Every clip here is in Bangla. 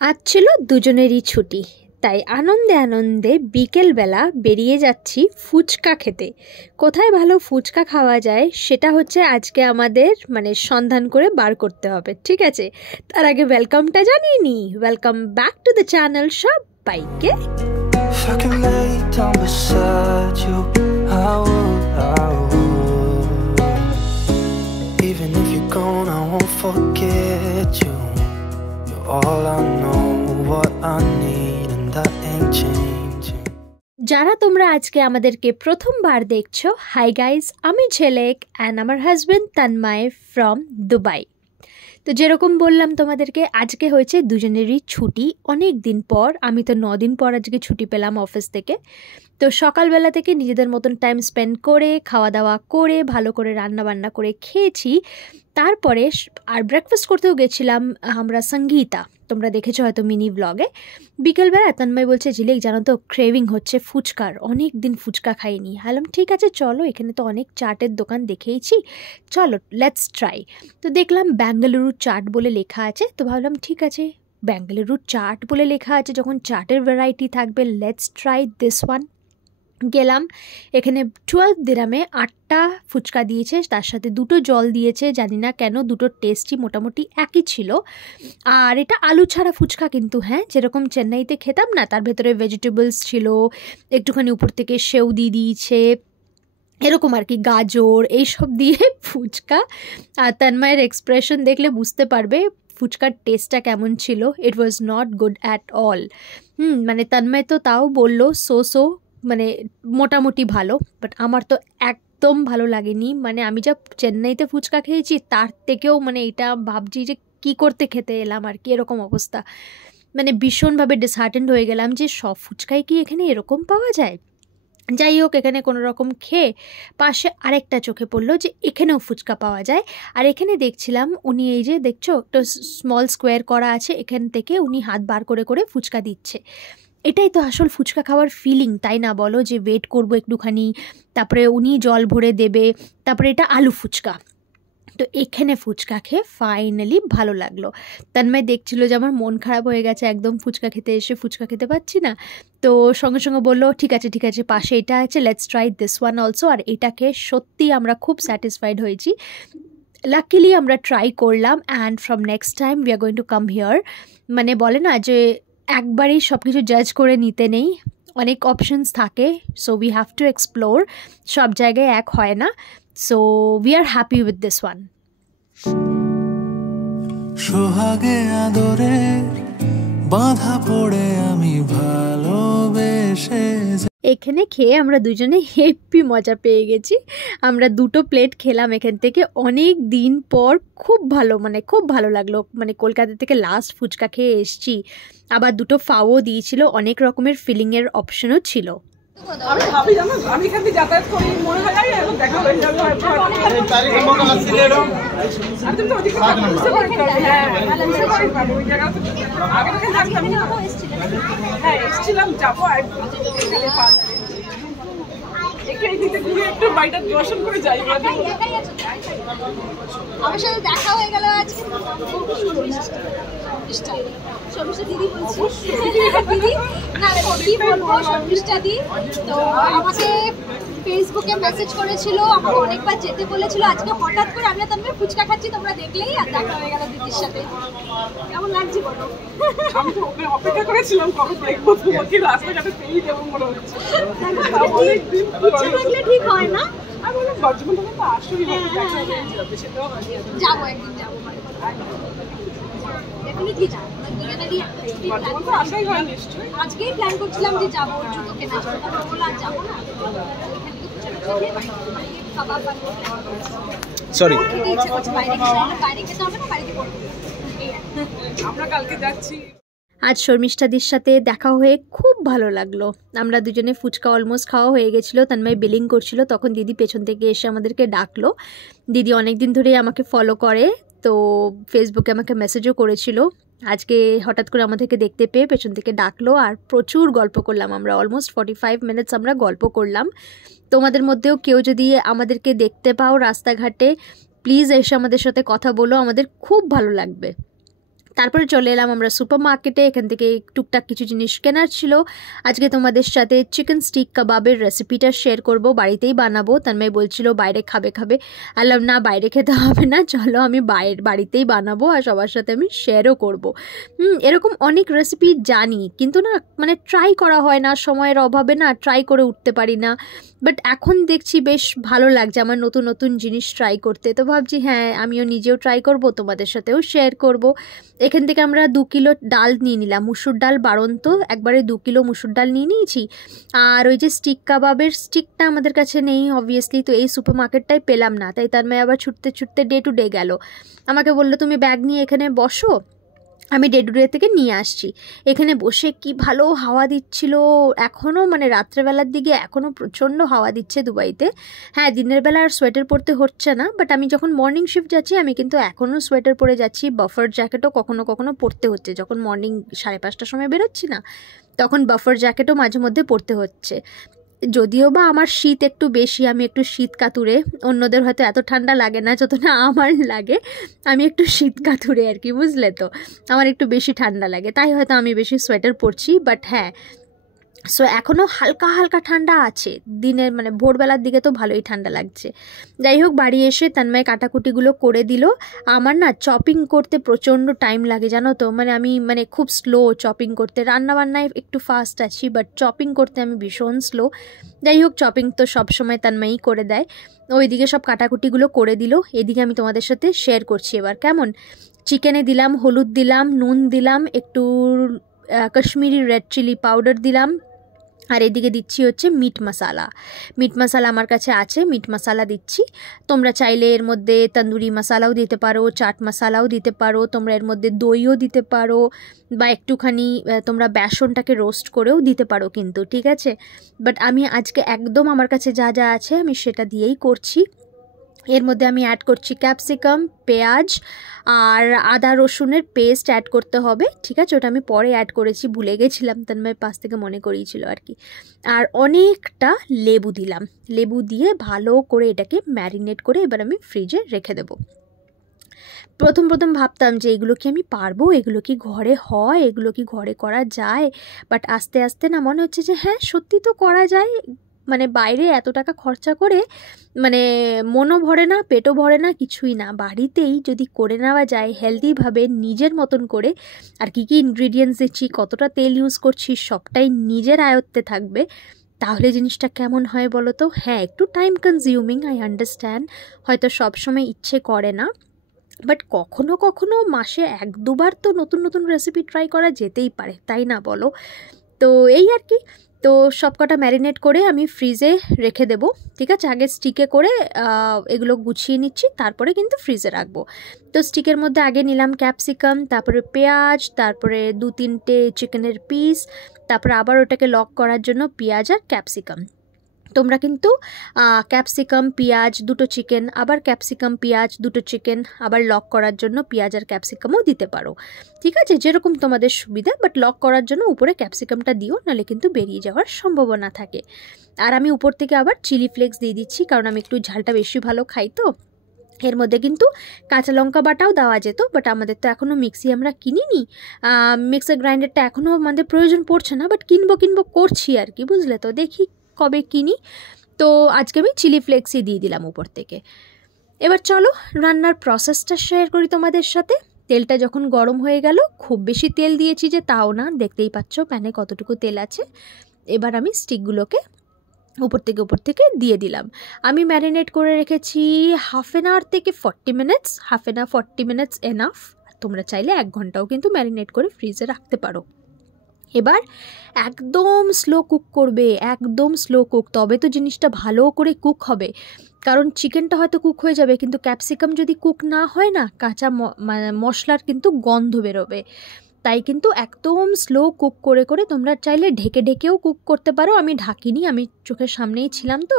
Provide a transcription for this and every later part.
আজ ছিল দুজনেরই ছুটি, তাই আনন্দে আনন্দে বিকেলবেলা বেরিয়ে যাচ্ছি ফুচকা খেতে। কোথায় ভালো ফুচকা খাওয়া যায় সেটা হচ্ছে আজকে আমাদের সন্ধান করে বার করতে হবে, ঠিক আছে? তার আগে ওয়েলকামটা জানিয়ে নিই। Welcome back to the channel সবাইকে। Even if you're gone, I won't forget you. You're all I know, what I need, and that ain't changing. যারা তোমরা আজকে আমাদেরকে প্রথমবার দেখছো, হাই গাইজ, আমি ঝেলেক অ্যান্ড আমার হাজব্যান্ড তন্ময় ফ্রম দুবাই। তো যেরকম বললাম তোমাদেরকে, আজকে হয়েছে দুজনেরই ছুটি অনেক দিন পর। আমি তো 9 দিন পর আজকে ছুটি পেলাম অফিস থেকে। তো সকালবেলা থেকে নিজেদের মতন টাইম স্পেন্ড করে, খাওয়া দাওয়া করে, ভালো করে রান্না বান্না করে খেয়েছি। তারপরে আর ব্রেকফাস্ট করতেও গেছিলাম আমরা সঙ্গীতা, তোমরা দেখেছো হয়তো মিনি ব্লগে। বিকেলবেলা তন্ময় বলছে, ঝিলিক জানো তো ক্রেভিং হচ্ছে ফুচকার, অনেক দিন ফুচকা খাইনি। বললাম ঠিক আছে চলো, এখানে তো অনেক চাটের দোকান দেখেইছি, চলো লেটস ট্রাই। তো দেখলাম বেঙ্গালুরু চাট বলে লেখা আছে, তো ভাবলাম ঠিক আছে, বেঙ্গালুরু চাট বলে লেখা আছে যখন, চাটের ভ্যারাইটি থাকবে, লেটস ট্রাই দিস ওয়ান। গেলাম, এখানে 12 দিরামে 8টা ফুচকা দিয়েছে, তার সাথে 2টো জল দিয়েছে। জানি না কেন, দুটোর টেস্টই মোটামুটি একই ছিল। আর এটা আলু ছাড়া ফুচকা কিন্তু, হ্যাঁ, যেরকম চেন্নাইতে খেতাম না, তার ভেতরে ভেজিটেবলস ছিল, একটুখানি উপর থেকে সেউ দিয়ে দিয়েছে, এরকম আর কি, গাজর এইসব দিয়ে ফুচকা। আর তন্ময়ের এক্সপ্রেশন দেখলে বুঝতে পারবে ফুচকার টেস্টটা কেমন ছিল। It was not good at all. Tanmoy তো তাও বললো সো মোটামুটি ভালো, বাট আমার তো একদম ভালো লাগেনি। আমি যা চেন্নাইতে ফুচকা খেয়েছি তার থেকেও এটা ভাবছি যে কী করতে খেতে এলাম আর কি, এরকম অবস্থা। ভীষণভাবে ডিসহার্টেন্ড হয়ে গেলাম যে সব ফুচকায় কি এখানে এরকম পাওয়া যায়। যাই হোক, এখানে কোনো রকম খেয়ে পাশে আরেকটা চোখে পড়লো যে এখানেও ফুচকা পাওয়া যায়। আর এখানে দেখছিলাম উনি, এই যে দেখছো একটা স্মল স্কোয়ার করা আছে, এখান থেকে উনি হাত বার করে করে ফুচকা দিচ্ছে। এটাই তো আসল ফুচকা খাওয়ার ফিলিং, তাই না বলো? যে ওয়েট করবো একটুখানি, তারপরে উনি জল ভরে দেবে, তারপরে এটা আলু ফুচকা। তো এখানে ফুচকা খেয়ে ফাইনালি ভালো লাগলো। তন্ময় দেখছিল যে আমার মন খারাপ হয়ে গেছে একদম, ফুচকা খেতে এসে ফুচকা খেতে পাচ্ছি না। তো সঙ্গে সঙ্গে বললো ঠিক আছে ঠিক আছে, পাশে এটা আছে, let's try this one also. আর এটা খেয়ে সত্যি আমরা খুব স্যাটিসফাইড হয়েছি। লাকিলি আমরা ট্রাই করলাম, and from next time we are going to come here. বলে না যে একবারেই সব কিছু জাজ করে নিতে নেই, অনেক অপশনস থাকে, so we have to explore. সব জায়গায় এক হয় না, so we are happy with this one. সোহাগে আদরে বাঁধা পড়ে আমি ভালোবেসে, এখানে খেয়ে আমরা দুজনে হেপি মজা পেয়ে গেছি। আমরা 2টো প্লেট খেলাম এখান থেকে অনেক দিন পর, খুব ভালো, খুব ভালো লাগলো। কলকাতা থেকে লাস্ট ফুচকা খেয়ে এসছি। আবার 2টো ফাও দিয়েছিল, অনেক রকমের ফিলিংয়ের অপশনও ছিল। আমি ভাবি জানো, আমি এখান থেকে যাতায়াত করি, মনে হয় এখন দেখা হয়ে যাবে হয়তো। আর তুমি তো ওদিকে বুঝতে পারি, হ্যাঁ বুঝতে পারি, ওই জায়গা তো আগে থেকে জানতাম। হ্যাঁ এসেছিলাম, যাবো এখানে পার্লারে, এখানে দিতে ঘুরে একটু বাইটা দর্শন করে যাই। আমার সাথে দেখা হয়ে গেল আজকে, শর্মিষ্ঠা দিদি বলছি, দিদি না কি বলবো, শর্মিষ্ঠা দি তো আমাকে ফেসবুকে মেসেজ করেছিল, আমাকে অনেকবার যেতে বলেছিল। আজকে হঠাৎ করে আমি তাদের ফুচকা খাচ্ছি, তোমরা দেখলেই, আর দেখা হয়ে গেল দিদির সাথে। কেমন লাগছে বলো? আমি তো অপেক্ষা করেছিলাম কবে দেখবো তোমাকে, রাস্তাঘাটে পেয়ে যাবো মনে হচ্ছে। অনেকদিন ঠিক হয় না, আমি বললাম বর্জবন্ধনে তো আসলেই যাবে, সেটাও হয়নি। যাবো একদিন, যাবো আজকেই প্ল্যান করছিলাম যে যাবো জুতো কেনার জন্য, তারপর বললাম যাবো না, সরি বাইরে খেতে হবে না, বাড়িতে আমরা কালকে যাচ্ছি। আজ শর্মিষ্ঠাদির সাথে দেখা হয়ে খুব ভালো লাগলো। আমরা দুজনে ফুচকা অলমোস্ট খাওয়া হয়ে গেছিলো, তন্ময় বিলিং করছিল, তখন দিদি পেছন থেকে এসে আমাদেরকে ডাকলো। দিদি অনেক দিন ধরেই আমাকে ফলো করে, তো ফেসবুকে আমাকে মেসেজও করেছিল। আজকে হঠাৎ করে আমাদেরকে দেখতে পেয়ে পেছন থেকে ডাকলো, আর প্রচুর গল্প করলাম আমরা, অলমোস্ট 45 মিনিটস আমরা গল্প করলাম। তোমাদের মধ্যেও কেউ যদি আমাদেরকে দেখতে পাও রাস্তাঘাটে, প্লিজ এসে আমাদের সাথে কথা বলো, আমাদের খুব ভালো লাগবে। তারপরে চলে এলাম আমরা সুপার মার্কেটে, এখান থেকে টুকটাক কিছু জিনিস কেনার ছিল। আজকে তোমাদের সাথে চিকেন স্টিক কাবাবের রেসিপিটা শেয়ার করব, বাড়িতেই বানাবো। তানময় বলছিল বাইরে খাবে আলাম না, বাইরে খেতে হবে না, চলো আমি বাড়িতেই বানাবো আর সবার সাথে আমি শেয়ারও করব। এরকম অনেক রেসিপি জানি, কিন্তু না মানে ট্রাই করা হয় না, সময়ের অভাবে না ট্রাই করে উঠতে পারি না। বাট এখন দেখছি বেশ ভালো লাগছে আমার নতুন নতুন জিনিস ট্রাই করতে, তো ভাবছি হ্যাঁ আমিও নিজেও ট্রাই করব, তোমাদের সাথেও শেয়ার করব। এখান থেকে আমরা 2 কিলো ডাল নিয়ে নিলাম, মুসুর ডাল বাড়ন্ত, একবারে 2 কিলো মুসুর ডাল নিয়ে নিয়েছি। আর ওই যে স্টিক কাবাবের স্টিকটা আমাদের কাছে নেই অবভিয়াসলি, তো এই সুপার মার্কেটটাই পেলাম না, তাই তার মেয়ে আবার ছুটতে ছুটতে ডে টু ডে গেল, আমাকে বললো তুমি ব্যাগ নিয়ে এখানে বসো, আমি ডে টু ডে থেকে নিয়ে আসছি। এখানে বসে কি ভালো হাওয়া দিচ্ছিল, এখনও মানে রাত্রেবেলার দিকে এখনও প্রচণ্ড হাওয়া দিচ্ছে দুবাইতে। হ্যাঁ দিনের বেলা আর সোয়েটার পরতে হচ্ছে না, বাট আমি যখন মর্নিং শিফট যাচ্ছি আমি কিন্তু এখনও সোয়েটার পরে যাচ্ছি, বাফার জ্যাকেটও কখনো কখনো পরতে হচ্ছে, যখন মর্নিং 5:30টার সময় বেরোচ্ছি না তখন বাফার জ্যাকেটও মাঝে মধ্যে পরতে হচ্ছে। যদিও বা আমার শীত একটু বেশি, আমি একটু শীত কাতুরে, অন্যদের হয়তো এত ঠান্ডা লাগে না যত না আমার লাগে, আমি একটু শীত কাতুরে আর কি, বুঝলে তো, আমার একটু বেশি ঠান্ডা লাগে, তাই হয়তো আমি বেশি সোয়েটার পরছি। বাট হ্যাঁ সো এখনও হালকা হালকা ঠান্ডা আছে, দিনের মানে ভোরবেলার দিকে তো ভালোই ঠান্ডা লাগছে। যাই হোক বাড়ি এসে তানময় কাটাকুটিগুলো করে দিল। আমার না চপিং করতে প্রচণ্ড টাইম লাগে জানো তো, মানে আমি মানে খুব স্লো চপিং করতে, রান্নাবান্নায় একটু ফাস্ট আছি বাট চপিং করতে আমি ভীষণ স্লো। যাই হোক চপিং তো সবসময় তানময়ই করে দেয়, ওইদিকে সব কাটাকুটিগুলো করে দিল, এদিকে আমি তোমাদের সাথে শেয়ার করছি এবার কেমন। চিকেনে দিলাম হলুদ দিলাম, নুন দিলাম, একটু কাশ্মীরি রেড চিলি পাউডার দিলাম, আর এদিকে দিচ্ছি হচ্ছে মিট মশালা আমার কাছে আছে, মিট মশালা দিচ্ছি। তোমরা চাইলে এর মধ্যে তন্দুরি মশালাও দিতে পারো, চাট মশালাও দিতে পারো, তোমরা এর মধ্যে দইও দিতে পারো, বা একটুখানি তোমরা বেসনটাকে রোস্ট করেও দিতে পারো কিন্তু, ঠিক আছে। বাট আমি আজকে একদম আমার কাছে যা যা আছে আমি সেটা দিয়েই করছি। এর মধ্যে আমি অ্যাড করছি ক্যাপসিকাম, পেঁয়াজ আর আদা রসুনের পেস্ট অ্যাড করতে হবে, ঠিক আছে, ওটা আমি পরে অ্যাড করেছি, ভুলে গেছিলাম, তানময় পাশ থেকে মনে করিয়েছিল আর কি। আর অনেকটা লেবু দিলাম, লেবু দিয়ে ভালো করে এটাকে ম্যারিনেট করে এবার আমি ফ্রিজে রেখে দেবো। প্রথম ভাবতাম যে এগুলো কি আমি পারবো, এগুলো কি ঘরে হয়, এগুলো কি ঘরে করা যায়, বাট আস্তে আস্তে না মনে হচ্ছে যে হ্যাঁ সত্যি তো করা যায়। মানে বাইরে এত টাকা খরচা করে মানে মনও ভরে না, পেটও ভরে না, কিছুই না, বাড়িতেই যদি করে নেওয়া যায় হেলদিভাবে নিজের মতন করে, আর কি ইনগ্রিডিয়েন্টস দিচ্ছি, কতটা তেল ইউজ করছি, সবটাই নিজের আয়ত্তে থাকবে, তাহলে জিনিসটা কেমন হয় বলো তো। হ্যাঁ একটু টাইম কনজিউমিং, আই আন্ডারস্ট্যান্ড, হয়তো সবসময় ইচ্ছে করে না, বাট কখনো কখনো মাসে 1-2 বার তো নতুন নতুন রেসিপি ট্রাই করা যেতেই পারে, তাই না বলো। তো এই আর কি, তো সব কটা ম্যারিনেট করে আমি ফ্রিজে রেখে দেব, ঠিক আছে। আগে স্টিকে করে এগুলো গুছিয়ে নিচ্ছি, তারপরে কিন্তু ফ্রিজে রাখবো। তো স্টিকের মধ্যে আগে নিলাম ক্যাপসিকাম, তারপরে পেঁয়াজ, তারপরে 2-3টে চিকেনের পিস, তারপরে আবার ওটাকে লক করার জন্য পেঁয়াজ আর ক্যাপসিকাম। তোমরা কিন্তু ক্যাপসিকাম পেঁয়াজ 2টো চিকেন, আবার ক্যাপসিকাম পেঁয়াজ 2টো চিকেন, আবার লক করার জন্য পেঁয়াজ আর ক্যাপসিকামও দিতে পারো, ঠিক আছে, যেরকম তোমাদের সুবিধা, বাট লক করার জন্য উপরে ক্যাপসিকামটা দিও, নাহলে কিন্তু বেরিয়ে যাওয়ার সম্ভাবনা থাকে। আর আমি উপর থেকে আবার চিলি ফ্লেক্স দিয়ে দিচ্ছি, কারণ আমি একটু ঝালটা বেশি ভালো খাই তো। এর মধ্যে কিন্তু কাঁচা লঙ্কা বাটাও দেওয়া যেত, বাট আমাদের তো এখনও মিক্সি আমরা কিনিনি, মিক্সার গ্রাইন্ডারটা এখনও আমাদের প্রয়োজন পড়ছে না, বাট কিনবো করছি আর কি, বুঝলে তো, দেখি কবে কিনি। তো আজকে আমি চিলি ফ্লেক্সই দিয়ে দিলাম উপর থেকে। এবার চলো রান্নার প্রসেসটা শেয়ার করি তোমাদের সাথে। তেলটা যখন গরম হয়ে গেল, খুব বেশি তেল দিয়েছি যে তাও না, দেখতেই পাচ্ছ প্যানে কতটুকু তেল আছে। এবার আমি স্টিকগুলোকে উপর থেকে দিয়ে দিলাম। আমি ম্যারিনেট করে রেখেছি 1/2 hour থেকে 40 minutes, 1/2 hour 40 minutes এনাফ। তোমরা চাইলে 1 ঘন্টাও কিন্তু ম্যারিনেট করে ফ্রিজে রাখতে পারো। এবার একদম স্লো কুক করবে, একদম স্লো কুক, তবে তো জিনিসটা ভালো করে কুক হবে। কারণ চিকেনটা হয়তো কুক হয়ে যাবে, কিন্তু ক্যাপসিকাম যদি কুক না হয় না, কাঁচা মশলার কিন্তু গন্ধ বেরোবে। তাই কিন্তু একদম স্লো কুক করে করে তোমরা চাইলে ঢেকেও কুক করতে পারো। আমি ঢাকিনি, আমি চোখের সামনেই ছিলাম তো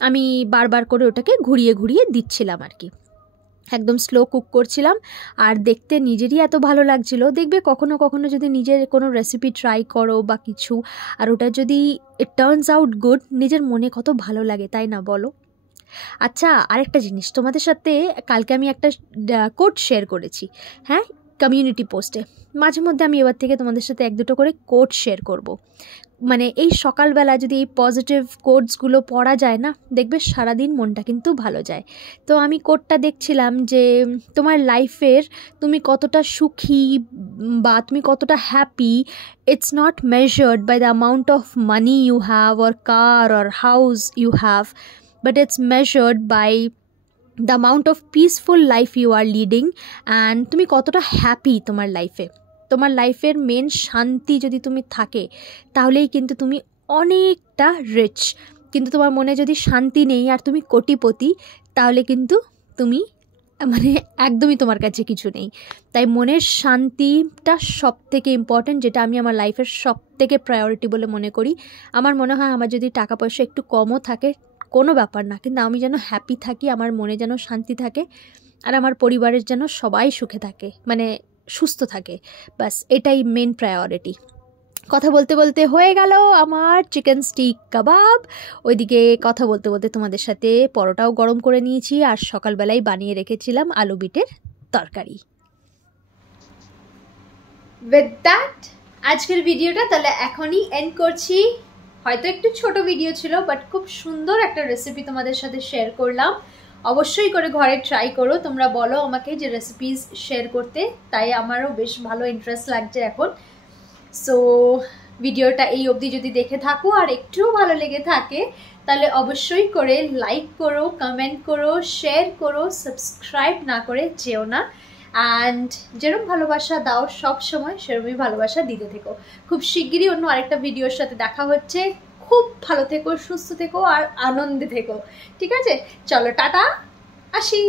আমি বারবার করে ওটাকে ঘুরিয়ে দিচ্ছিলাম আর কি, একদম স্লো কুক করছিলাম। আর দেখতে নিজেরই এত ভালো লাগছিল। দেখবে কখনো কখনো যদি নিজের কোনো রেসিপি ট্রাই করো বা কিছু, আর ওটা যদি ইট টার্নস আউট গুড, নিজের মনে কত ভালো লাগে, তাই না বলো। আচ্ছা আরেকটা জিনিস তোমাদের সাথে, কালকে আমি একটা কোট শেয়ার করেছি, হ্যাঁ কমিউনিটি পোস্টে। মাঝে মধ্যে আমি এবার থেকে তোমাদের সাথে 1-2 করে কোট শেয়ার করব। মানে এই সকালবেলা যদি এই পজিটিভ কোটসগুলো পড়া যায় না, দেখবে সারাদিন মনটা কিন্তু ভালো যায়। তো আমি কোটটা দেখছিলাম যে তোমার লাইফের তুমি কতটা সুখী বা তুমি কতটা happy, it's not measured by the amount of money you have or car or house you have, but it's measured by the amount of peaceful life you are leading and তুমি কতটা হ্যাপি তোমার লাইফে। তোমার লাইফের মেন শান্তি যদি তুমি থাকে তাহলেই কিন্তু তুমি অনেকটা রিচ। কিন্তু তোমার মনে যদি শান্তি নেই আর তুমি কোটিপতি, তাহলে কিন্তু তুমি মানে একদমই তোমার কাছে কিছু নেই। তাই মনের শান্তিটা সব থেকে ইম্পর্ট্যান্ট, যেটা আমি আমার লাইফের সব থেকে প্রায়োরিটি বলে মনে করি। আমার মনে হয় আমার যদি টাকা পয়সা একটু কমও থাকে কোনো ব্যাপার না, কিন্তু আমি যেন হ্যাপি থাকি, আমার মনে যেন শান্তি থাকে, আর আমার পরিবারের যেন সবাই সুখে থাকে, মানে সুস্থ থাকে, বাস এটাই মেন প্রায়োরিটি। কথা বলতে বলতে হয়ে গেল আমার চিকেন স্টিক কাবাব। ওইদিকে কথা বলতে বলতে তোমাদের সাথে পরোটাও গরম করে নিয়েছি, আর সকালবেলায় বানিয়ে রেখেছিলাম আলু বিটের তরকারি। উইথ দ্যাট আজকের ভিডিওটা তাহলে এখনই এন্ড করছি। হয়তো একটু ছোট ভিডিও ছিল, বাট খুব সুন্দর একটা রেসিপি তোমাদের সাথে শেয়ার করলাম। অবশ্যই করে ঘরে ট্রাই করো। তোমরা বলো আমাকে যে রেসিপিস শেয়ার করতে, তাই আমারও বেশ ভালো ইন্টারেস্ট লাগছে এখন। সো ভিডিওটা এই অবধি যদি দেখে থাকো আর একটুও ভালো লেগে থাকে, তাহলে অবশ্যই করে লাইক করো, কমেন্ট করো, শেয়ার করো, সাবস্ক্রাইব না করে যেও না। অ্যান্ড যেরকম ভালোবাসা দাও সব সময় সেরকমই ভালোবাসা দিতে থেকো। খুব শিগগিরই অন্য আরেকটা ভিডিওর সাথে দেখা হচ্ছে। খুব ভালো থেকো, সুস্থ থেকো আর আনন্দে থেকো, ঠিক আছে? চলো টাটা, আসি।